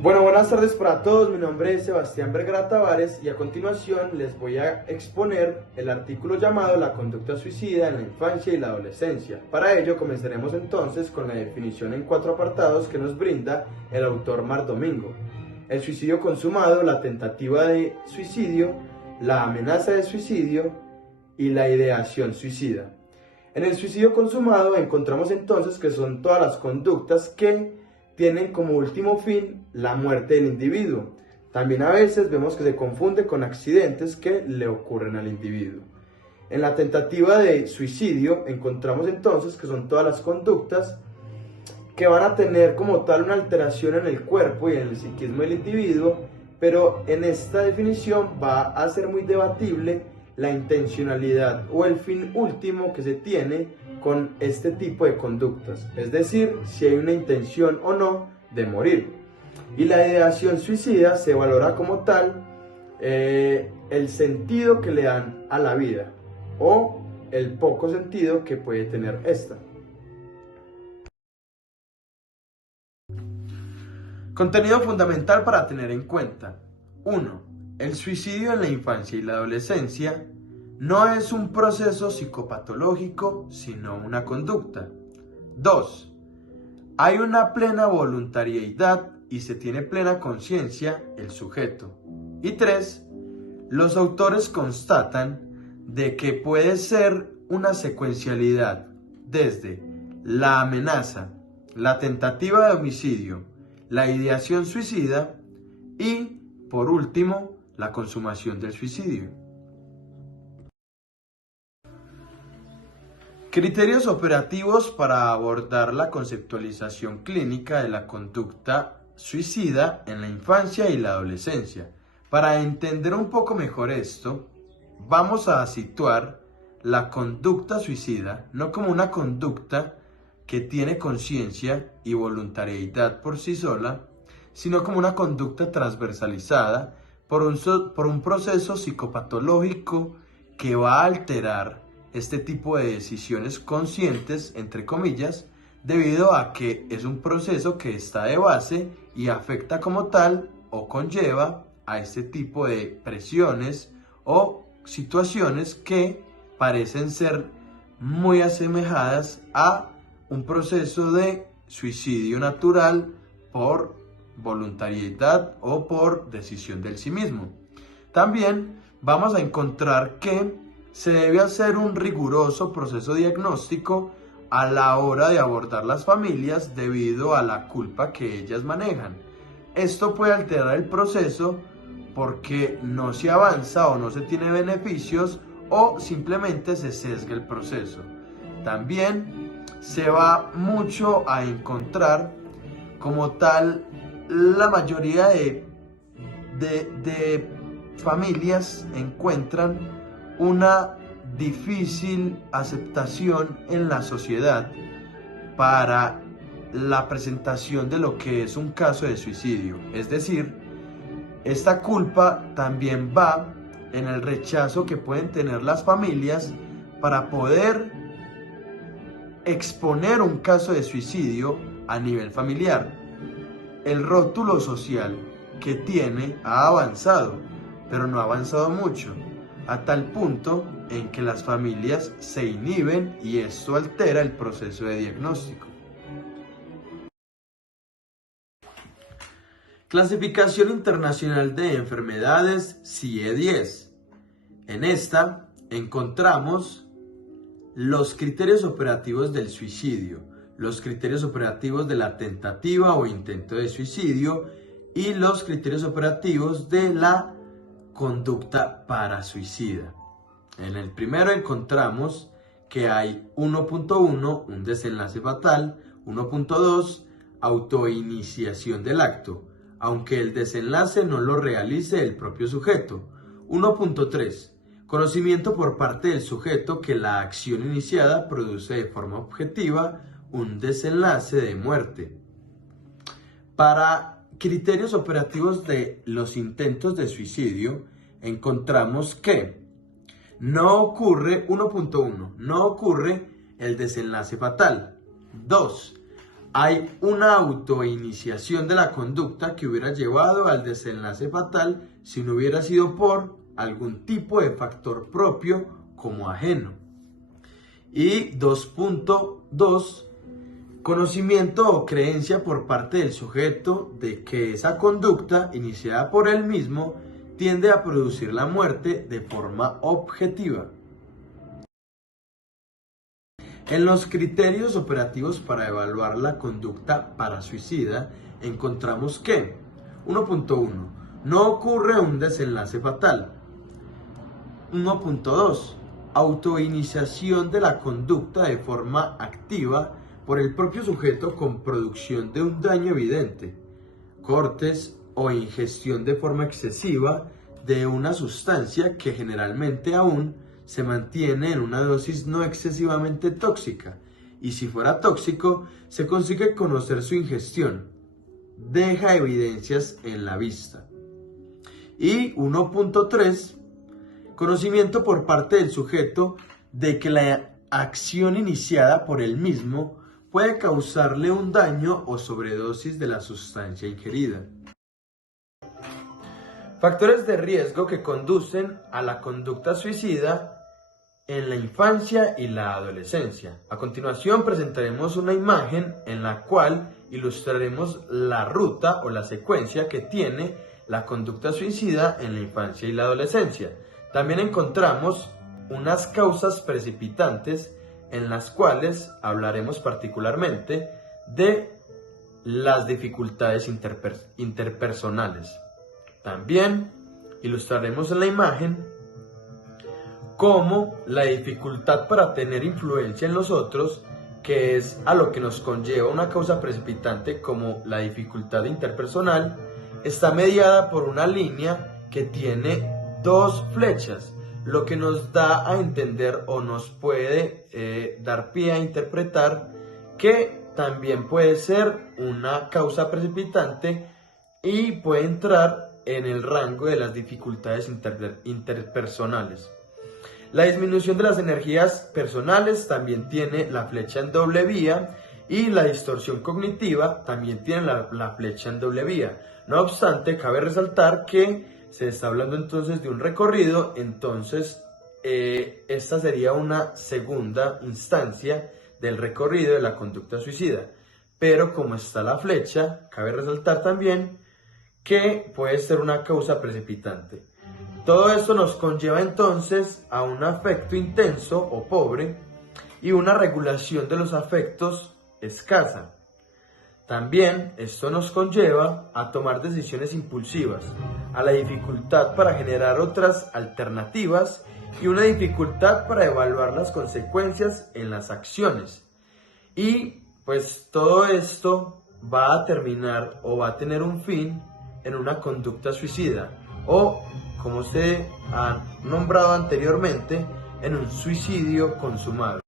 Bueno, buenas tardes para todos, mi nombre es Sebastián Vergara Tavares y a continuación les voy a exponer el artículo llamado La conducta suicida en la infancia y la adolescencia. Para ello comenzaremos entonces con la definición en 4 apartados que nos brinda el autor Mar Domingo. El suicidio consumado, la tentativa de suicidio, la amenaza de suicidio y la ideación suicida. En el suicidio consumado encontramos entonces que son todas las conductas que tienen como último fin la muerte del individuo. También a veces vemos que se confunde con accidentes que le ocurren al individuo. En la tentativa de suicidio encontramos entonces que son todas las conductas que van a tener como tal una alteración en el cuerpo y en el psiquismo del individuo, pero en esta definición va a ser muy debatible la intencionalidad o el fin último que se tiene con este tipo de conductas, es decir, si hay una intención o no de morir. Y la ideación suicida se valora como tal el sentido que le dan a la vida o el poco sentido que puede tener esta. Contenido fundamental para tener en cuenta. 1. El suicidio en la infancia y la adolescencia no es un proceso psicopatológico, sino una conducta. 2. Hay una plena voluntariedad y se tiene plena conciencia el sujeto. Y 3. Los autores constatan de que puede ser una secuencialidad desde la amenaza, la tentativa de homicidio, la ideación suicida y, por último, la consumación del suicidio. Criterios operativos para abordar la conceptualización clínica de la conducta suicida en la infancia y la adolescencia. Para entender un poco mejor esto, vamos a situar la conducta suicida no como una conducta que tiene conciencia y voluntariedad por sí sola, sino como una conducta transversalizada por un proceso psicopatológico que va a alterar este tipo de decisiones conscientes, entre comillas, debido a que es un proceso que está de base y afecta como tal o conlleva a este tipo de presiones o situaciones que parecen ser muy asemejadas a un proceso de suicidio natural por voluntariedad o por decisión del sí mismo. También vamos a encontrar que se debe hacer un riguroso proceso diagnóstico a la hora de abordar las familias debido a la culpa que ellas manejan. Esto puede alterar el proceso porque no se avanza o no se tiene beneficios o simplemente se sesga el proceso. También se va mucho a encontrar como tal la mayoría de familias encuentran una difícil aceptación en la sociedad para la presentación de lo que es un caso de suicidio. Es decir, esta culpa también va en el rechazo que pueden tener las familias para poder exponer un caso de suicidio a nivel familiar. El rótulo social que tiene ha avanzado, pero no ha avanzado mucho, a tal punto en que las familias se inhiben y esto altera el proceso de diagnóstico. Clasificación Internacional de Enfermedades CIE-10. En esta encontramos los criterios operativos del suicidio, los criterios operativos de la tentativa o intento de suicidio y los criterios operativos de la conducta parasuicida. En el primero encontramos que hay 1.1, un desenlace fatal, 1.2, autoiniciación del acto, aunque el desenlace no lo realice el propio sujeto. 1.3, conocimiento por parte del sujeto que la acción iniciada produce de forma objetiva un desenlace de muerte. Para criterios operativos de los intentos de suicidio, encontramos que no ocurre, 1.1, no ocurre el desenlace fatal. 2. hay una autoiniciación de la conducta que hubiera llevado al desenlace fatal si no hubiera sido por algún tipo de factor propio como ajeno. Y 2.2, conocimiento o creencia por parte del sujeto de que esa conducta iniciada por él mismo tiende a producir la muerte de forma objetiva. En los criterios operativos para evaluar la conducta parasuicida encontramos que 1.1. No ocurre un desenlace fatal. 1.2. Autoiniciación de la conducta de forma activa por el propio sujeto con producción de un daño evidente, cortes o ingestión de forma excesiva de una sustancia que generalmente aún se mantiene en una dosis no excesivamente tóxica, y si fuera tóxico, se consigue conocer su ingestión. Deja evidencias en la vista. Y 1.3, conocimiento por parte del sujeto de que la acción iniciada por él mismo puede causarle un daño o sobredosis de la sustancia ingerida. Factores de riesgo que conducen a la conducta suicida en la infancia y la adolescencia. A continuación presentaremos una imagen en la cual ilustraremos la ruta o la secuencia que tiene la conducta suicida en la infancia y la adolescencia. También encontramos unas causas precipitantes en las cuales hablaremos particularmente de las dificultades interpersonales. También ilustraremos en la imagen cómo la dificultad para tener influencia en los otros, que es a lo que nos conlleva una causa precipitante como la dificultad interpersonal, está mediada por una línea que tiene dos flechas, lo que nos da a entender o nos puede dar pie a interpretar que también puede ser una causa precipitante y puede entrar en el rango de las dificultades interpersonales. La disminución de las energías personales también tiene la flecha en doble vía, y la distorsión cognitiva también tiene la flecha en doble vía. No obstante, cabe resaltar que se está hablando entonces de un recorrido, entonces esta sería una segunda instancia del recorrido de la conducta suicida. Pero como está la flecha, cabe resaltar también que puede ser una causa precipitante. Todo esto nos conlleva entonces a un afecto intenso o pobre y una regulación de los afectos escasa. También esto nos conlleva a tomar decisiones impulsivas, a la dificultad para generar otras alternativas y una dificultad para evaluar las consecuencias en las acciones. Y pues todo esto va a terminar o va a tener un fin en una conducta suicida, o como se ha nombrado anteriormente, en un suicidio consumado.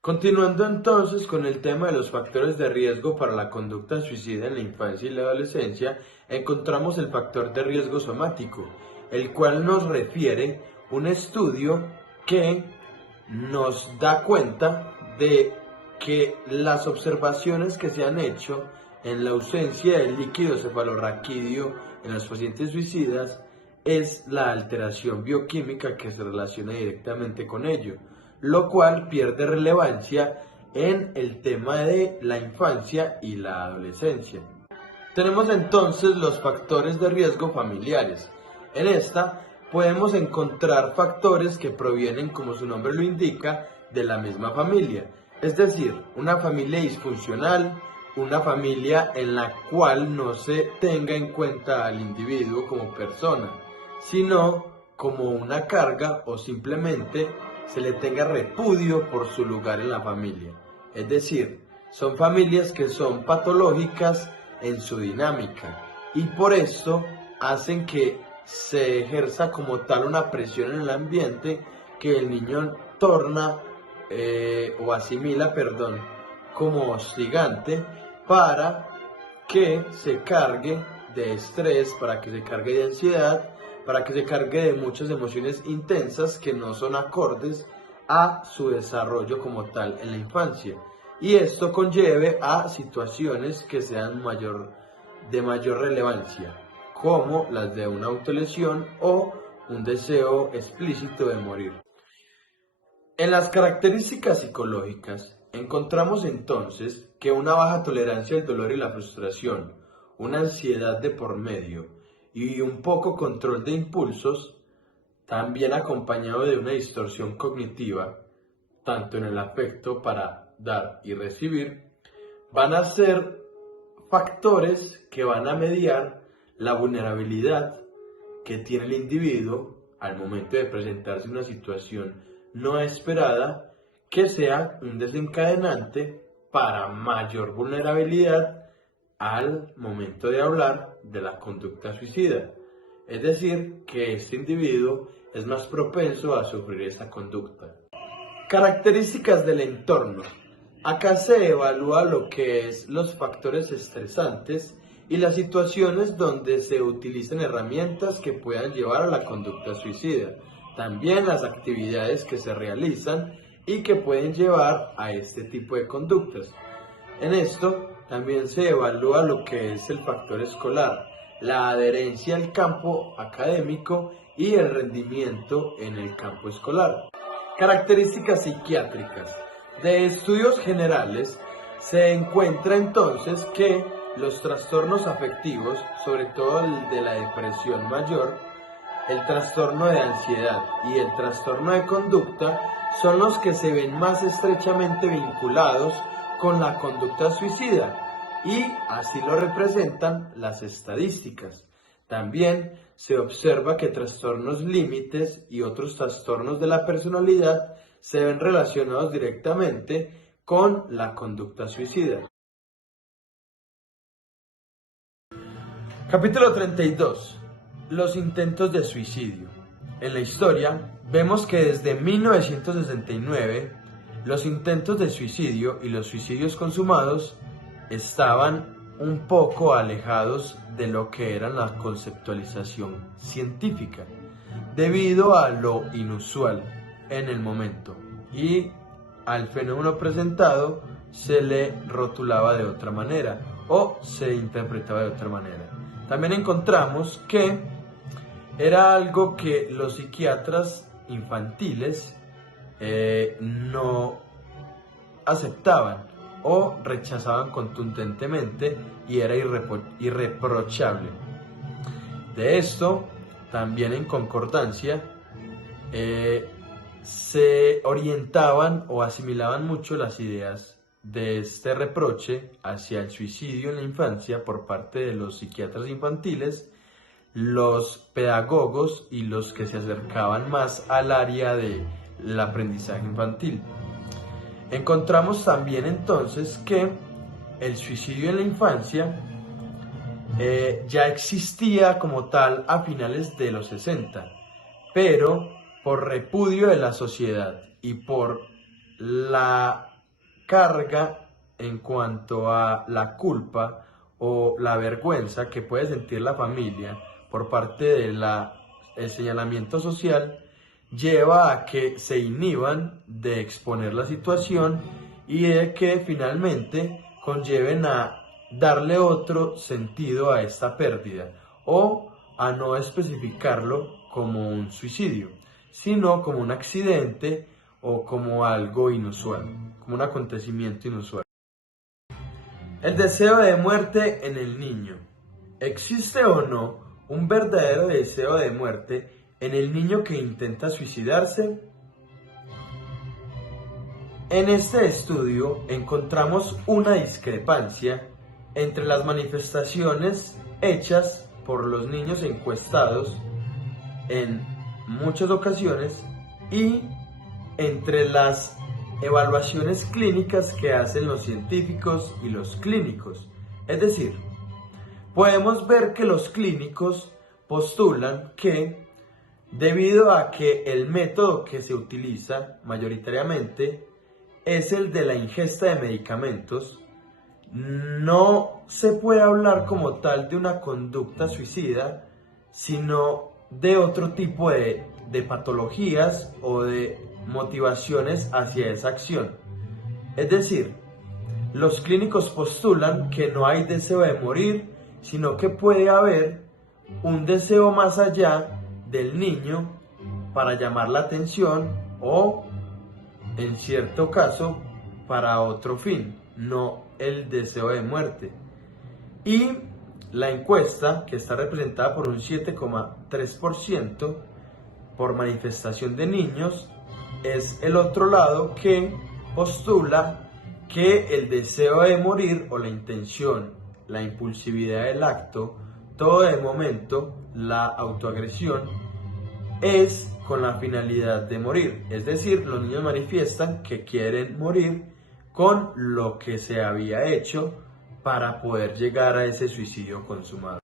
Continuando entonces con el tema de los factores de riesgo para la conducta suicida en la infancia y la adolescencia, encontramos el factor de riesgo somático, el cual nos refiere un estudio que nos da cuenta de que las observaciones que se han hecho en la ausencia del líquido cefalorraquídeo en los pacientes suicidas es la alteración bioquímica que se relaciona directamente con ello, lo cual pierde relevancia en el tema de la infancia y la adolescencia. Tenemos entonces los factores de riesgo familiares. En esta podemos encontrar factores que provienen, como su nombre lo indica, de la misma familia, es decir, una familia disfuncional, una familia en la cual no se tenga en cuenta al individuo como persona, sino como una carga, o simplemente se le tenga repudio por su lugar en la familia. Es decir, son familias que son patológicas en su dinámica y por esto hacen que se ejerza como tal una presión en el ambiente que el niño torna o asimila, como hostigante, para que se cargue de estrés, para que se cargue de ansiedad, para que se cargue de muchas emociones intensas que no son acordes a su desarrollo como tal en la infancia. y esto conlleve a situaciones que sean de mayor relevancia, como las de una autolesión o un deseo explícito de morir. En las características psicológicas, encontramos entonces que una baja tolerancia al dolor y la frustración, una ansiedad de por medio y un poco control de impulsos, también acompañado de una distorsión cognitiva, tanto en el afecto para dar y recibir, van a ser factores que van a mediar la vulnerabilidad que tiene el individuo al momento de presentarse una situación no esperada que sea un desencadenante para mayor vulnerabilidad al momento de hablar de la conducta suicida. Es decir, que este individuo es más propenso a sufrir esta conducta. Características del entorno. Acá se evalúa lo que es los factores estresantes y las situaciones donde se utilizan herramientas que puedan llevar a la conducta suicida. También las actividades que se realizan y que pueden llevar a este tipo de conductas. En esto también se evalúa lo que es el factor escolar, la adherencia al campo académico y el rendimiento en el campo escolar. Características psiquiátricas. De estudios generales se encuentra entonces que los trastornos afectivos, sobre todo el de la depresión mayor, el trastorno de ansiedad y el trastorno de conducta, son los que se ven más estrechamente vinculados con la conducta suicida y así lo representan las estadísticas. También se observa que trastornos límites y otros trastornos de la personalidad se ven relacionados directamente con la conducta suicida. Capítulo 32. Los intentos de suicidio. En la historia vemos que desde 1969 los intentos de suicidio y los suicidios consumados estaban un poco alejados de lo que era la conceptualización científica, debido a lo inusual en el momento, y al fenómeno presentado se le rotulaba de otra manera o se interpretaba de otra manera. También encontramos que era algo que los psiquiatras infantiles no aceptaban o rechazaban contundentemente y era irreprochable. De esto, también en concordancia, se orientaban o asimilaban mucho las ideas de este reproche hacia el suicidio en la infancia por parte de los psiquiatras infantiles, los pedagogos y los que se acercaban más al área del aprendizaje infantil. Encontramos también entonces que el suicidio en la infancia ya existía como tal a finales de los 60, pero por repudio de la sociedad y por la carga en cuanto a la culpa o la vergüenza que puede sentir la familia por parte del señalamiento social, lleva a que se inhiban de exponer la situación y de que finalmente conlleven a darle otro sentido a esta pérdida o a no especificarlo como un suicidio, sino como un accidente o como algo inusual, como un acontecimiento inusual. El deseo de muerte en el niño. ¿Existe o no un verdadero deseo de muerte en el niño que intenta suicidarse? En este estudio encontramos una discrepancia entre las manifestaciones hechas por los niños encuestados en muchas ocasiones y entre las evaluaciones clínicas que hacen los científicos y los clínicos. Es decir, podemos ver que los clínicos postulan que debido a que el método que se utiliza mayoritariamente es el de la ingesta de medicamentos, no se puede hablar como tal de una conducta suicida, sino de otro tipo de patologías o de motivaciones hacia esa acción. Es decir, Los clínicos postulan que no hay deseo de morir, sino que puede haber un deseo más allá del niño para llamar la atención o, en cierto caso, para otro fin, no el deseo de muerte. Y la encuesta, que está representada por un 7,3% por manifestación de niños, es el otro lado que postula que el deseo de morir o la intención, la impulsividad del acto, todo de momento, la autoagresión, es con la finalidad de morir. Es decir, los niños manifiestan que quieren morir con lo que se había hecho para poder llegar a ese suicidio consumado.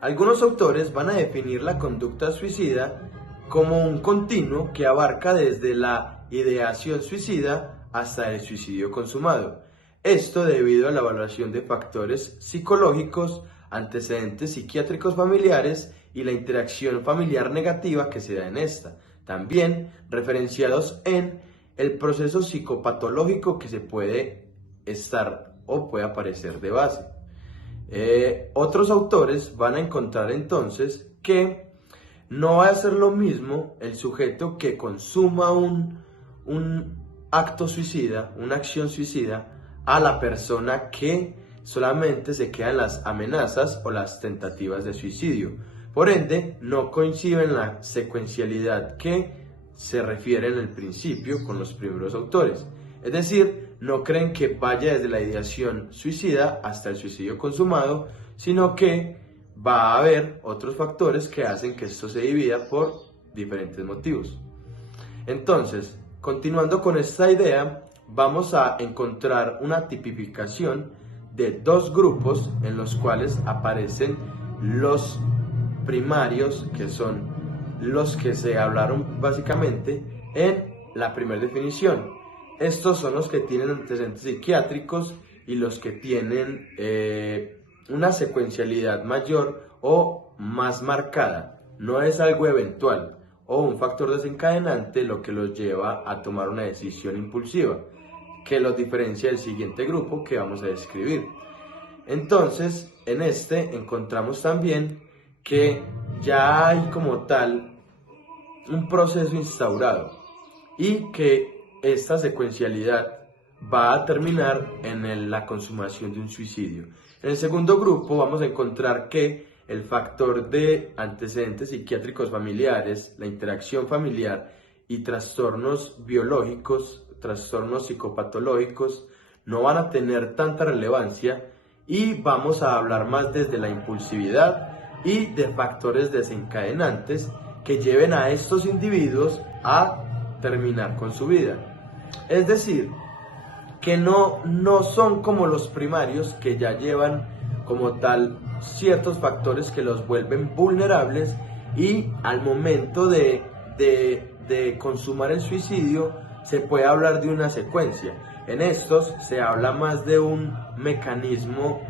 Algunos autores van a definir la conducta suicida como un continuo que abarca desde la ideación suicida hasta el suicidio consumado. Esto debido a la evaluación de factores psicológicos, antecedentes psiquiátricos familiares y la interacción familiar negativa que se da en esta, también referenciados en el proceso psicopatológico que se puede estar o puede aparecer de base. Otros autores van a encontrar entonces que no va a ser lo mismo el sujeto que consuma un acto suicida, una acción suicida, a la persona que solamente se queda en las amenazas o las tentativas de suicidio. Por ende, no coincide en la secuencialidad que se refiere en el principio con los primeros autores. Es decir, no creen que vaya desde la ideación suicida hasta el suicidio consumado, sino que va a haber otros factores que hacen que esto se divida por diferentes motivos. Entonces, continuando con esta idea, vamos a encontrar una tipificación de dos grupos en los cuales aparecen los primarios, que son los que se hablaron básicamente en la primera definición. Estos son los que tienen antecedentes psiquiátricos y los que tienen una secuencialidad mayor o más marcada. No es algo eventual o un factor desencadenante lo que los lleva a tomar una decisión impulsiva, que los diferencia del siguiente grupo que vamos a describir. Entonces, en este encontramos también que ya hay como tal un proceso instaurado y que esta secuencialidad va a terminar en la consumación de un suicidio. En el segundo grupo vamos a encontrar que el factor de antecedentes psiquiátricos familiares, la interacción familiar y trastornos biológicos, trastornos psicopatológicos no van a tener tanta relevancia y vamos a hablar más desde la impulsividad y de factores desencadenantes que lleven a estos individuos a terminar con su vida. Es decir, que no son como los primarios que ya llevan como tal ciertos factores que los vuelven vulnerables y al momento de consumar el suicidio se puede hablar de una secuencia. En estos se habla más de un mecanismo,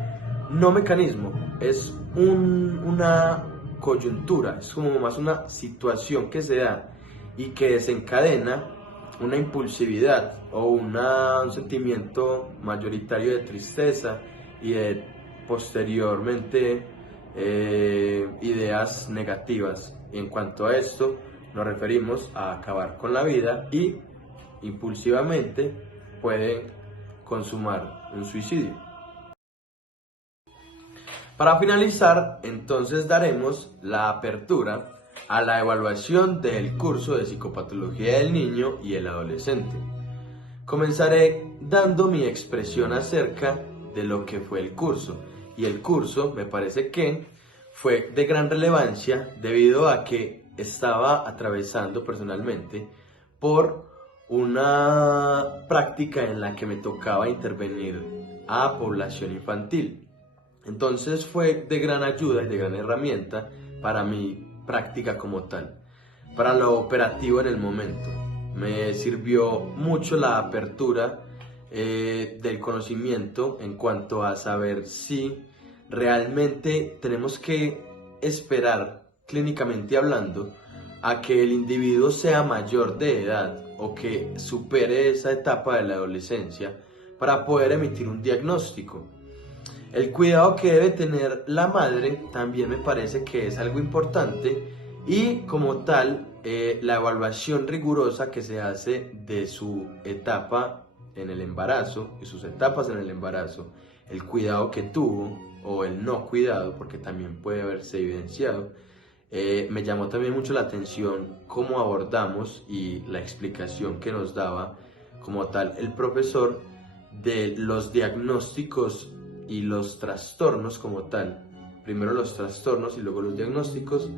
es una coyuntura, es como más una situación que se da y que desencadena una impulsividad o un sentimiento mayoritario de tristeza y de posteriormente ideas negativas. Y en cuanto a esto nos referimos a acabar con la vida y impulsivamente pueden consumar un suicidio. Para finalizar, entonces daremos la apertura a la evaluación del curso de psicopatología del niño y el adolescente. Comenzaré dando mi expresión acerca de lo que fue el curso, y el curso me parece que fue de gran relevancia debido a que estaba atravesando personalmente por una práctica en la que me tocaba intervenir a población infantil. Entonces fue de gran ayuda y de gran herramienta para mi práctica como tal, para lo operativo en el momento. Me sirvió mucho la apertura del conocimiento en cuanto a saber si realmente tenemos que esperar, clínicamente hablando, a que el individuo sea mayor de edad o que supere esa etapa de la adolescencia para poder emitir un diagnóstico. El cuidado que debe tener la madre también me parece que es algo importante y como tal la evaluación rigurosa que se hace de su etapa en el embarazo y sus etapas en el embarazo, el cuidado que tuvo o el no cuidado, porque también puede haberse evidenciado. Me llamó también mucho la atención cómo abordamos y la explicación que nos daba como tal el profesor de los diagnósticos y los trastornos como tal. Primero los trastornos y luego los diagnósticos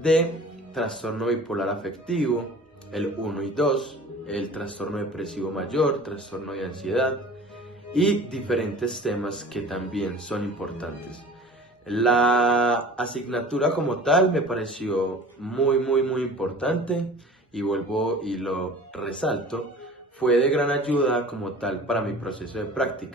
de trastorno bipolar afectivo, el 1 y 2, el trastorno depresivo mayor, trastorno de ansiedad y diferentes temas que también son importantes. La asignatura como tal me pareció muy importante y vuelvo y lo resalto, fue de gran ayuda como tal para mi proceso de práctica.